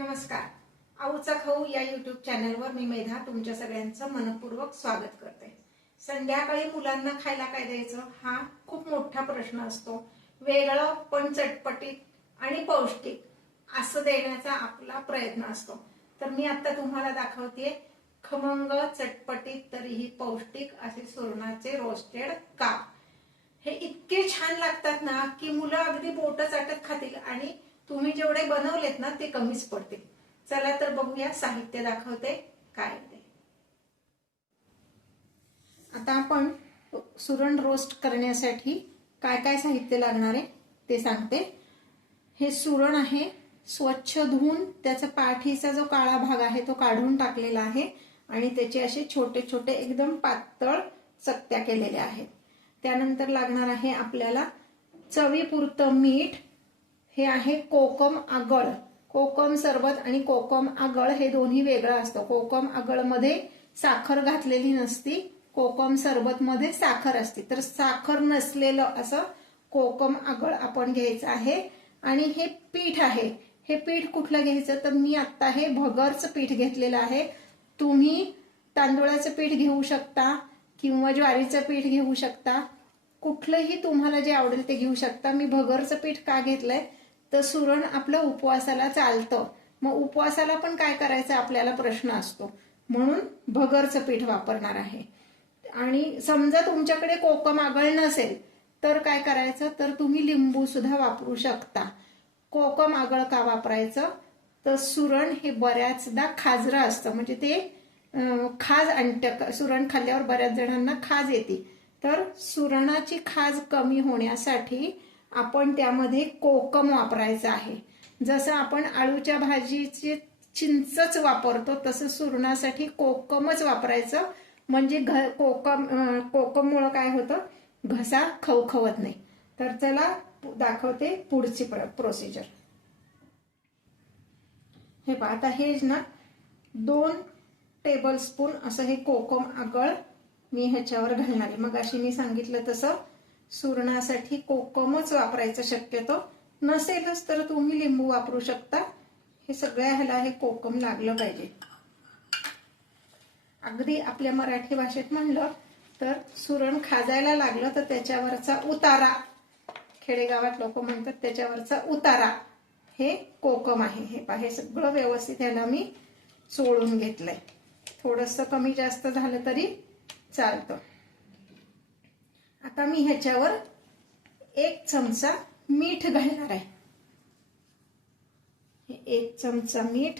नमस्कार. आऊचा खाऊ या यूट्यूब चॅनलवर मी मेधा तुमच्या सगळ्यांचं मनपूर्वक स्वागत करते. संध्याकाळी मुलांना खायला काय द्यायचं हा खूप मोठा प्रश्न असतो. वेगळं पण चटपटीत आणि पौष्टिक असं देण्याचा आपला प्रयत्न असतो. तर मी आता तुम्हाला दाखवते खमंग चटपटीत तरीही पौष्टिक असे सुरणाचे रोस्टेड काप. हे इतके छान लागतात ना की मुलं अगदी बोटं चाटत खातील आणि तुम्ही जेवढे बनवलेत ना ते कमीच पडतील. चला तर बघूया, साहित्य दाखवते काय ते. आता आपण सुरण रोस्ट करण्यासाठी काय काय साहित्य लागणार आहे ते सांगते. हे सुरण आहे, स्वच्छ धुवून त्याचा पाठीचा जो काळा भाग आहे तो काढून टाकलेला आहे आणि त्याचे असे छोटे छोटे एकदम पातळ चकत्या केलेल्या आहेत. त्यानंतर लागणार आहे आपल्याला चवीपुरतं मीठ. हे आहे कोकम आगळ. कोकम सरबत आणि कोकम आगळ हे दोन्ही वेगळं असतं. कोकम आगळ मध्ये साखर घातलेली नसती, कोकम सरबत मध्ये साखर असते. तर साखर नसलेलं असं कोकम आगळ आपण घ्यायचं आहे. आणि हे पीठ आहे, हे पीठ कुठलं घ्यायचं तर मी आता हे भगरचं पीठ घेतलेलं आहे. तुम्ही तांदूळाचं पीठ घेऊ शकता किंवा ज्वारीचं पीठ घेऊ शकता, कुठलंही तुम्हाला जे आवडेल ते घेऊ शकता. मी भगरचं पीठ का घेतलंय तर सुरण आपलं उपवासाला चालतं, मग उपवासाला पण काय करायचं आपल्याला प्रश्न असतो, म्हणून भगरचं पीठ वापरणार आहे. आणि समजा तुमच्याकडे कोकम आगळ नसेल तर काय करायचं तर तुम्ही लिंबू सुद्धा वापरू शकता. कोकम आगळ का वापरायचं तर सुरण हे बऱ्याचदा खाजरं असतं, म्हणजे ते खाज आणतं. सुरण खाल्ल्यावर बऱ्याच जणांना खाज येते. तर सुरणाची खाज कमी होण्यासाठी आपण त्यामध्ये कोकम वापरायचं आहे. जसं आपण आळूच्या भाजीची चिंचच वापरतो तसं सुरणासाठी कोकमच वापरायचं. म्हणजे कोकममुळं काय होतं, घसा खवखवत नाही. तर चला दाखवते पुढची प्रोसिजर. हे पहा, आता हे ना 2 टेबलस्पून असं हे कोकम आगळ मी ह्याच्यावर घालणार आहे. मग अशी मी सांगितलं तसं सुरणासाठी कोकमच वापरायचं शक्यतो. नसेलच तर तुम्ही लिंबू वापरू शकता. हे सगळ्या ह्याला हे कोकम लागलं पाहिजे. अगदी आपल्या मराठी भाषेत म्हणलं तर सुरण खाजायला लागलं तर त्याच्यावरचा उतारा, खेडेगावात लोक म्हणतात त्याच्यावरचा उतारा, हे कोकम आहे. हे पहा, हे सगळं व्यवस्थित ह्याला मी चोळून घेतलंय. थोडंसं कमी जास्त झालं तरी चालतं. आता मी ह्याच्यावर 1 चमचा मीठ घालणार आहे. 1 चमचा मीठ,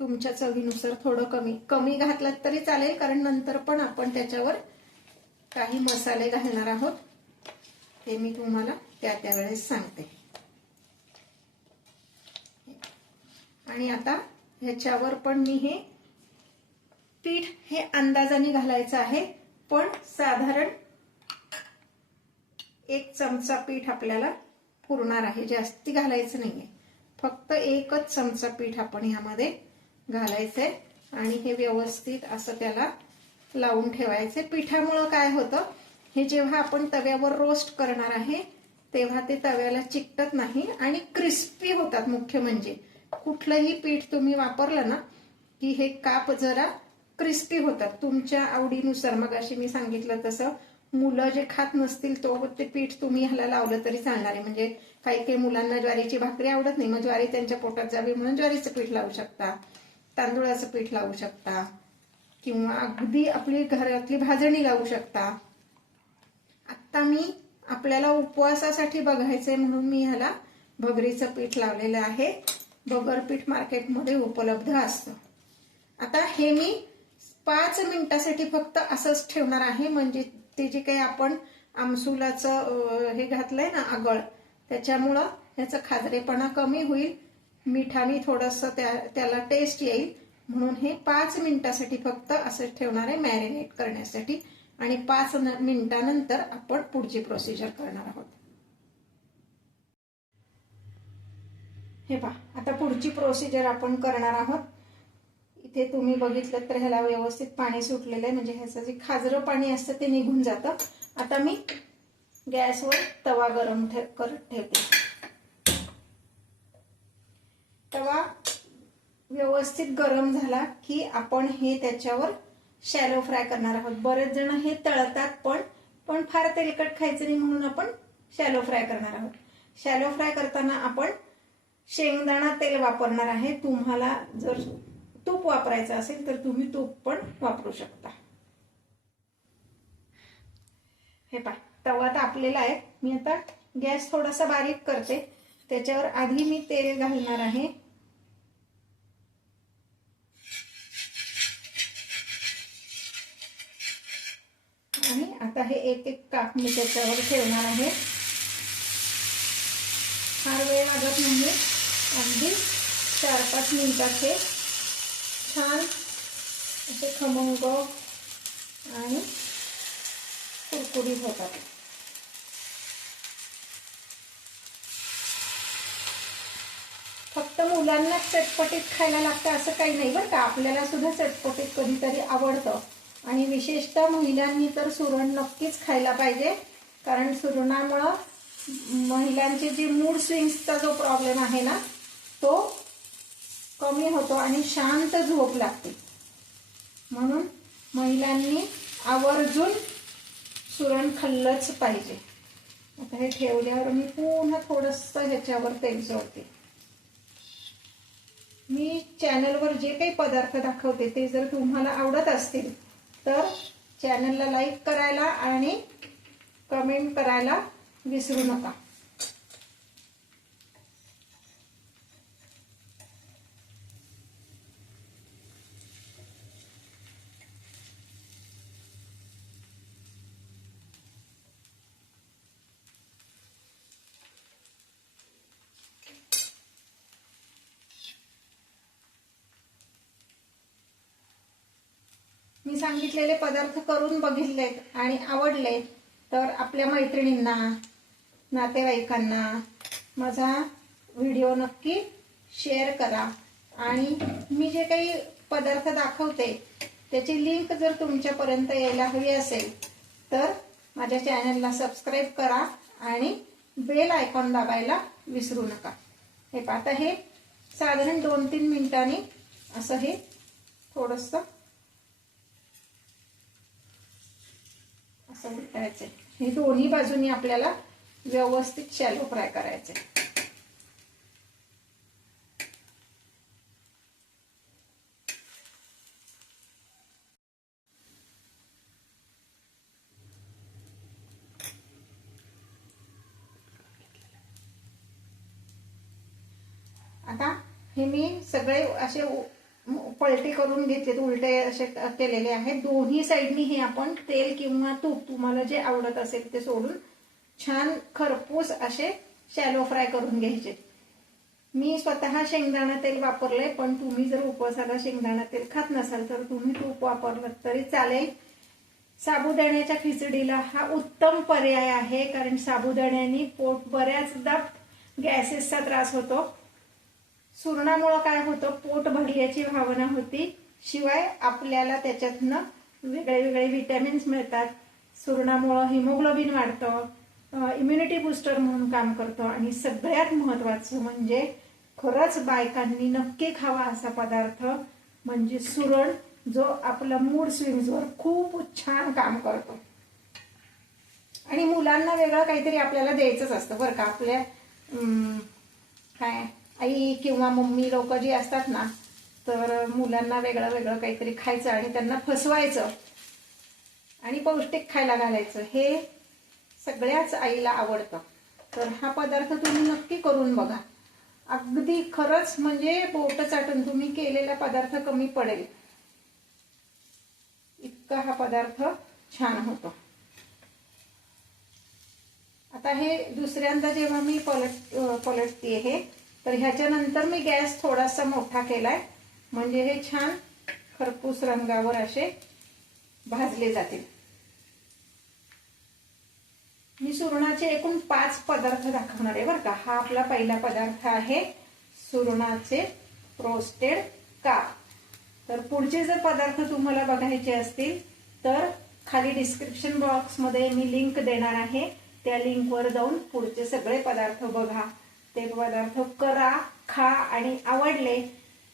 तुमच्या चवीनुसार थोडं कमी घातलं तरी चालेल, कारण नंतर पण आपण त्याच्यावर काही मसाले घालणार आहोत, ते मी तुम्हाला त्यावेळेस सांगते. आणि आता ह्याच्यावर पण मी हे पीठ हे अंदाजाने घालायचं आहे, पण साधारण 1 चमचा पीठ आपल्याला पुरणार आहे, जास्ती घालायचं नाहीये. फक्त 1च चमचा पीठ आपण ह्यामध्ये घालायचंय आणि हे व्यवस्थित असं त्याला लावून ठेवायचंय. पिठामुळं काय होतं, हे जेव्हा आपण तव्यावर रोस्ट करणार आहे तेव्हा ते तव्याला चिकटत नाही आणि क्रिस्पी होतात. मुख्य म्हणजे कुठलंही पीठ तुम्ही वापरलं ना की हे काप जरा क्रिस्पी होतात तुमच्या आवडीनुसार. मग अशी मी सांगितलं तसं मुलं जे खात नसतील तो ते पीठ तुम्ही ह्याला लावलं तरी चालणार आहे. म्हणजे काही मुलांना ज्वारीची भाकरी आवडत नाही, मग ज्वारी त्यांच्या पोटात जावी म्हणून ज्वारीचं पीठ लावू शकता, तांदूळाचं पीठ लावू शकता किंवा अगदी आपली घरातली भाजणी लावू शकता. आता मी आपल्याला उपवासासाठी बघायचंय म्हणून मी ह्याला भगरीचं पीठ लावलेलं आहे. भगर पीठ मार्केटमध्ये उपलब्ध असतं. आता हे मी 5 मिनिटासाठी फक्त असंच ठेवणार आहे, म्हणजे ते जे काही आपण आमसुलाचं हे घातलंय ना आगळ, त्याच्यामुळं ह्याचा खाजरेपणा कमी होईल, मिठाने थोडंसं त्याला टेस्ट येईल, म्हणून हे 5 मिनिटासाठी फक्त असंच ठेवणार आहे मॅरिनेट करण्यासाठी. आणि 5 मिनिटानंतर आपण पुढची प्रोसिजर करणार आहोत. हे पहा, आता पुढची प्रोसिजर आपण करणार आहोत. इथे तुम्ही बघितलं तर ह्याला व्यवस्थित पाणी सुटलेलं आहे, म्हणजे ह्याचं जे खाजरं पाणी असतं ते निघून जातं. आता मी गॅसवर तवा गरम करत ठेवते. तवा व्यवस्थित गरम झाला की आपण हे त्याच्यावर शॅलो फ्राय करणार आहोत. बरेच जण हे तळतात पण फार तेलकट खायचं नाही म्हणून आपण शॅलो फ्राय करणार आहोत. शॅलो फ्राय करताना आपण शेंगदाणा तेल वापरणार आहे. तुम्हाला जर तूप वापरायचं असेल तर तुम्ही तूप पण वापरू शकता. हे पहा तवा तापलेला आहे. मी आता गॅस थोडासा बारीक करते. त्याच्यावर आधी मी तेल घालणार आहे. आणि आता हे एक एक काप मी त्याच्यावर ठेवणार आहे. फार वेळ लागत नाही, अगदी 4-5 मिनिटात हे छान असे खमंग आणि कुरकुरीत होतात. फक्त मुलांना चटपटीत खायला लागतं असं काही नाही बरं का. आपल्याला सुद्धा चटपटीत कधीतरी आवडतं. आणि विशेषतः महिलांनी तर सुरण नक्कीच खायला पाहिजे, कारण सुरणामुळं महिलांचे जे मूड स्विंग्सचा जो प्रॉब्लेम आहे ना तो कमी होतो आणि शांत झोप लागते. म्हणून महिलांनी आवर्जून सुरण खाल्लंच पाहिजे. आता हे ठेवल्यावर मी पुन्हा थोडंसं ह्याच्यावर तेल सोडते. मी चॅनलवर जे काही पदार्थ दाखवते ते जर तुम्हाला आवडत असतील तर चॅनलला लाईक करायला आणि कमेंट करायला विसरू नका. मी सांगितलेले पदार्थ करून बघितलेत आणि आवडले तर आपल्या मैत्रिणींना, नातेवाईकांना माझा व्हिडिओ नक्की शेअर करा. आणि मी जे काही पदार्थ दाखवते त्याची लिंक जर तुमच्यापर्यंत यायला हवी असेल तर माझ्या चॅनलला सबस्क्राईब करा आणि बेल आयकॉन दाबायला विसरू नका. हे पाहता हे साधारण 2-3 मिनिटांनी असं हे थोडंसं असं उलटायचं. हे दोन्ही बाजूनी आपल्याला व्यवस्थित शॅलो फ्राय करायचे. आता हे मी सगळे असे पलटी करून घेतलेत, उलटे असे केलेले आहेत. दोन्ही साईडनी हे आपण तेल किंवा तूप तुम्हाला जे आवडत असेल ते सोडून छान खरपूस असे शॅलो फ्राय करून घ्यायचे. मी स्वतः शेंगदाणा तेल वापरले, पण तुम्ही जर उपवासाला शेंगदाणा तेल खात नसाल तर तुम्ही तूप वापरलं तरी चालेल. साबुदाण्याच्या खिचडीला हा उत्तम पर्याय आहे, कारण साबुदाण्याने पोट बऱ्याचदा गॅसेसचा त्रास होतो. सुरणामुळे काय होतं, पोट भरल्याची भावना होती, शिवाय आपल्याला त्याच्यातनं वेगळे वेगळे विटॅमिन्स मिळतात. सुरणामुळे हिमोग्लोबिन वाढतं, इम्युनिटी बूस्टर म्हणून काम करतं. आणि सगळ्यात महत्वाचं म्हणजे खरंच बायकांनी नक्की खावा असा पदार्थ म्हणजे सुरण, जो आपला मूड स्विंग्सवर खूप छान काम करतो. आणि मुलांना वेगळं काहीतरी आपल्याला द्यायचंच असतं बरं का. आपल्या काय आई किंवा मम्मी लोक जी असतात ना, तर मुलांना वेगळं वेगळं काहीतरी खायचं आणि त्यांना फसवायचं आणि पौष्टिक खायला घालायचं, हे सगळ्याच आईला आवडतं. तर हा पदार्थ तुम्ही नक्की करून बघा. अगदी खरंच म्हणजे बोट चाटून तुम्ही केलेला पदार्थ कमी पडेल इतका हा पदार्थ छान होतो. आता हे दुसऱ्यांदा जेव्हा मी पलटते हे, तर ह्याच्यानंतर मी गॅस थोडासा मोठा केलाय म्हणजे हे छान खरपूस रंगावर असे भाजले जातील. मी सुरणाचे एकूण 5 पदार्थ दाखवणार आहे बरं का. हा आपला पहिला पदार्थ आहे सुरणाचे रोस्टेड काप. तर पुढचे जर पदार्थ तुम्हाला बघायचे असतील तर खाली डिस्क्रिप्शन बॉक्समध्ये मी लिंक देणार आहे. त्या लिंकवर जाऊन पुढचे सगळे पदार्थ बघा, ते पदार्थ करा खा आणि आवडले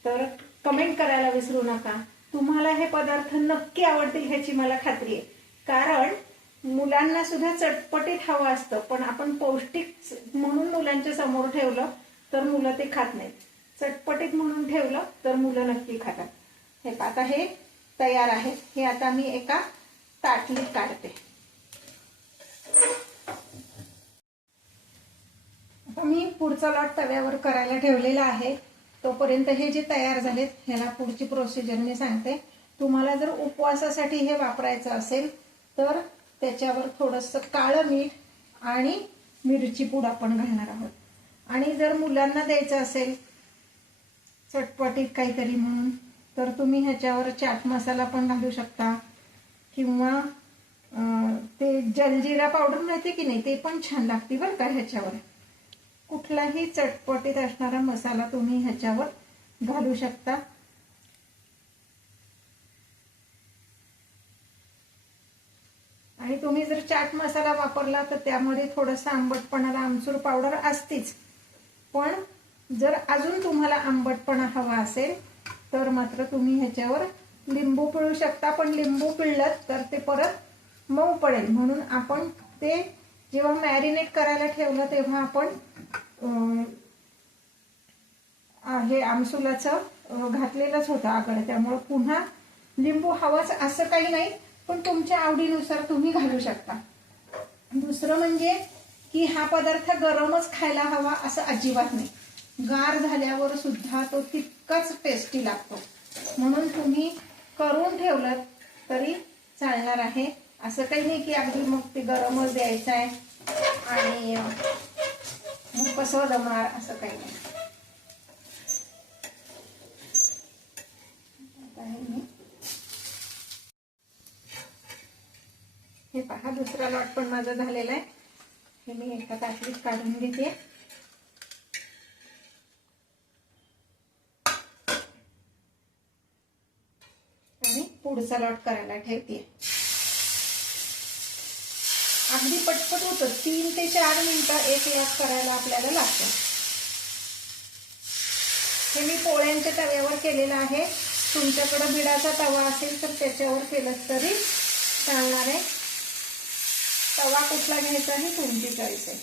तर कमेंट करायला विसरू नका. तुम्हाला हे पदार्थ नक्की आवडतील ह्याची मला खात्री आहे. कारण मुलांना सुद्धा चटपटीत हवं असतं, पण आपण पौष्टिक म्हणून मुलांच्या समोर ठेवलं तर मुलं ते खात नाहीत. चटपटीत म्हणून ठेवलं तर मुलं नक्की खातात. हे आता हे तयार आहे. हे आता मी एका ताटलीत काढते. आता मी पुढचा लॉट तव्यावर करायला ठेवलेला आहे. तोपर्यंत हे जे तयार झालेत ह्याला पुढची प्रोसिजर मी सांगते. तुम्हाला जर उपवासासाठी हे वापरायचं असेल तर त्याच्यावर थोडंसं काळं मीठ आणि मिरची पूड आपण घालणार आहोत. आणि जर मुलांना द्यायचं असेल चटपटीत काहीतरी म्हणून तर तुम्ही ह्याच्यावर चाट मसाला पण घालू शकता किंवा ते जलजिरा पावडर मिळते की नाही ते पण छान लागते बरं का. ह्याच्यावर कुठलाही चटपटीत असणारा मसाला तुम्ही ह्याच्यावर घालू शकता. आणि तुम्ही जर चाट मसाला वापरला तर त्यामध्ये थोडंसं आंबटपणाला आमचूर पावडर असतेच. पण जर अजून तुम्हाला आंबटपणा हवा असेल तर मात्र तुम्ही ह्याच्यावर लिंबू पिळू शकता. पण लिंबू पिळलं तर ते परत मऊ पडेल म्हणून आपण ते जेव्हा मॅरिनेट करायला ठेवलं तेव्हा आपण हे आमसुलाचं घातलेलंच होतं आगळ. त्यामुळे पुन्हा लिंबू हवंच असं काही नाही, पण तुमच्या आवडीनुसार तुम्ही घालू शकता. दुसरं म्हणजे की हा पदार्थ गरमच खायला हवा असं अजिबात नाही. गार झाल्यावर सुद्धा तो तितकाच टेस्टी लागतो. म्हणून तुम्ही करून ठेवलं तरी चालणार आहे. असं काही नाही की अगदी मग ते गरमच द्यायचं आहे आणि मग कसं जमणार असं काही नाही. हे पहा दुसरा लॉट पण माझा झालेला आहे. हे मी एका ताटलीत काढून घेते आणि पुढचा लॉट करायला ठेवते. अगदी पटपट होतं. 3 ते 4 मिनिटं एक लॉट करायला आपल्याला लागतं. हे मी पोळ्यांच्या तव्यावर केलेलं आहे. तुमच्याकडे बिडाचा तवा असेल तर त्याच्यावर केलं तरी चालणार आहे. तवा कुठला घ्यायचा ही तुमची चॉईस आहे.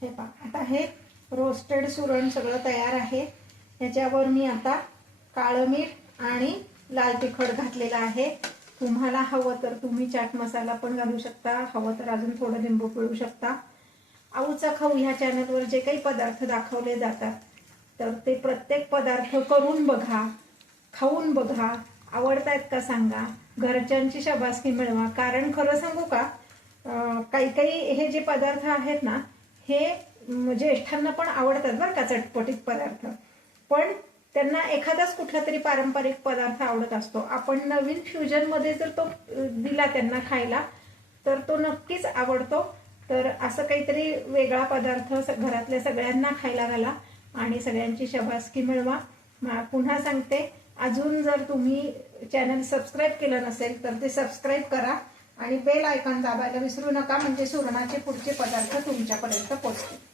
हे पहा आता हे रोस्टेड सुरण सगळं तयार आहे. ह्याच्यावर मी आता काळं मीठ आणि लाल तिखट घातलेलं आहे. तुम्हाला हवं तर तुम्ही चाट मसाला पण घालू शकता. हवं तर अजून थोडं लिंबू पिळू शकता. आऊचा खाऊ ह्या चॅनलवर जे काही पदार्थ दाखवले जातात तर ते प्रत्येक पदार्थ करून बघा, खाऊन बघा, आवडतायत का सांगा, घरच्यांची शाबासकी मिळवा. कारण खरं सांगू का काही काही हे जे पदार्थ आहेत ना हे ज्येष्ठांना पण आवडतात बरं का चटपटीत पदार्थ. पण त्यांना एखादाच कुठला तरी पारंपरिक पदार्थ आवडत असतो. आपण नवीन फ्युजन मध्ये जर तो दिला त्यांना खायला तर तो नक्कीच आवडतो. तर असं काहीतरी वेगळा पदार्थ घरातल्या सगळ्यांना खायला घाला आणि सगळ्यांची शाबासकी मिळवा. पुन्हा सांगते, अजून जर तुम्ही चॅनल सबस्क्राईब केलं नसेल तर ते सबस्क्राईब करा आणि बेल आयकॉन दाबायला विसरू नका. म्हणजे सुरणाचे पुढचे पदार्थ तुमच्यापर्यंत पोहोचतील.